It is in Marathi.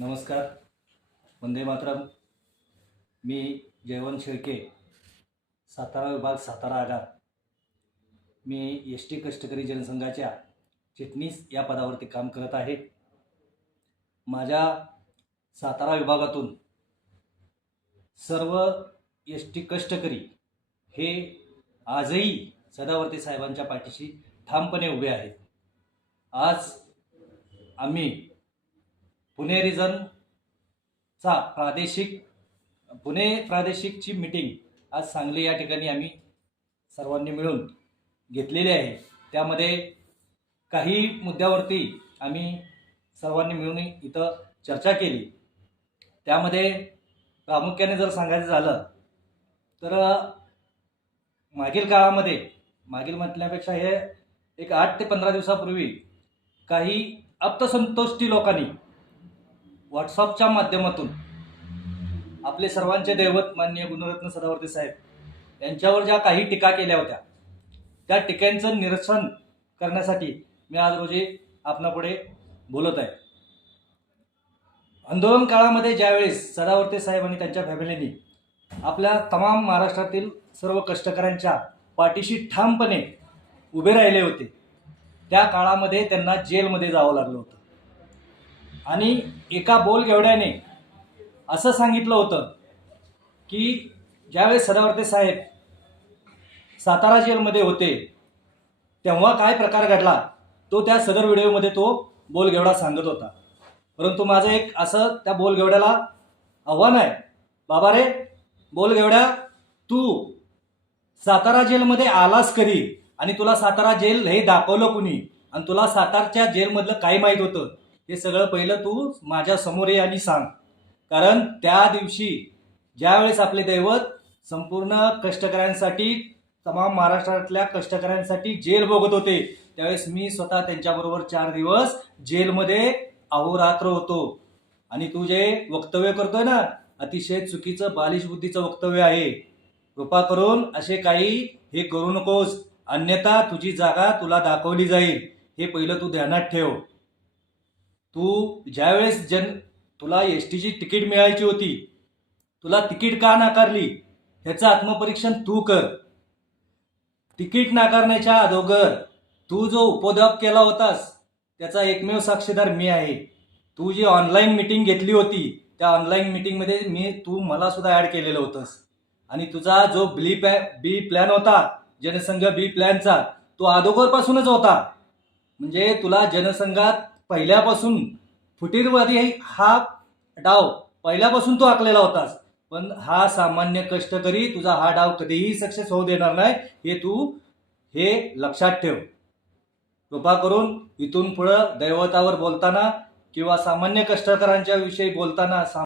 नमस्कार. वंदे मातरम. मी जयवंत शेळके. सातारा विभाग सातारा आगार. मी एस टी कष्टकरी जनसंघाच्या चिटणीस या पदावरती काम करत आहे. माझ्या सातारा विभागातून सर्व एस टी कष्टकरी हे आजही सदावर्ती साहेबांच्या पाठीशी ठामपणे उभे आहेत. आज आम्ही पुणे रिजनचा प्रादेशिक पुणे प्रादेशिकची मीटिंग आज सांगली या ठिकाणी आम्ही सर्वांनी मिळून घेतलेली आहे. त्यामध्ये काही मुद्द्यावरती आम्ही सर्वांनी मिळून इथं चर्चा केली. त्यामध्ये प्रामुख्याने जर सांगायचं झालं तर मागील काळामध्ये मागील म्हटल्यापेक्षा हे एक आठ ते पंधरा दिवसापूर्वी काही अप्तसंतोष्टी लोकांनी व्हॉट्सअपच्या माध्यमातून आपले सर्वांचे दैवत माननीय गुणरत्न सदावर्ती साहेब यांच्यावर ज्या काही टीका केल्या होत्या त्या टीकांचं निरसन करण्यासाठी मी आज रोजी आपणापुढे बोलत आहे. आंदोलन काळामध्ये ज्यावेळेस सदावर्ते साहेब आणि त्यांच्या फॅमिलीनी आपल्या तमाम महाराष्ट्रातील सर्व कष्टकऱ्यांच्या पाठीशी ठामपणे उभे राहिले होते त्या काळामध्ये त्यांना जेलमध्ये जावं लागलं होतं. आणि एका बोल गेवड्याने असं सांगितलं होतं की ज्यावेळेस सदावर्ते साहेब सातारा जेलमध्ये होते तेव्हा काय प्रकार घडला तो त्या सदर व्हिडिओमध्ये तो बोलगेवडा सांगत होता. परंतु माझं एक असं त्या बोलगेवड्याला आव्हान आहे. बाबा रे बोलगेवड्या तू सातारा जेलमध्ये आलास कधी? आणि तुला सातारा जेल हे दाखवलं कुणी? आणि तुला सातारच्या जेलमधलं काय माहीत होतं? हे सगळं पहिलं तू माझ्यासमोर ये आणि सांग. कारण त्या दिवशी ज्यावेळेस आपले दैवत संपूर्ण कष्टकऱ्यांसाठी तमाम महाराष्ट्रातल्या कष्टकऱ्यांसाठी जेल भोगत होते त्यावेळेस मी स्वतः त्यांच्याबरोबर चार दिवस जेलमध्ये अहोरात्र होतो. आणि तू जे वक्तव्य करतोय ना अतिशय चुकीचं बालिश बुद्धीचं वक्तव्य आहे. कृपा करून असे काही हे करू नकोस. अन्यथा तुझी जागा तुला दाखवली जाईल. हे पहिलं तू ध्यानात ठेव. तू ज्यावेळेस जन तुला एस टीची तिकीट मिळायची होती तुला तिकीट का नाकारली ह्याचं आत्मपरीक्षण तू कर. तिकीट नाकारण्याच्या अगोदर तू जो उपद्रव केला होतास त्याचा एकमेव साक्षीदार मी आहे. तू जी ऑनलाईन मिटिंग घेतली होती त्या ऑनलाईन मिटिंगमध्ये मी तू मला सुद्धा ॲड केलेलं होतंस. आणि तुझा जो ब्ली पॅ बी प्लॅन होता जनसंघ बी प्लॅनचा तो अगोदरपासूनच होता. म्हणजे तुला जनसंघात पहिल्यापासून फुटीरवादी हा डाव पहिल्यापासून तो आखलेला होतास. पण हा सामान्य कष्टकरी तुझा हा डाव कधीही सक्सेस होऊ देणार नाही हे तू हे लक्षात ठेव. कृपा करून इथून पुढं दैवतावर बोलताना किंवा सामान्य कष्टकऱ्यांच्या विषयी बोलताना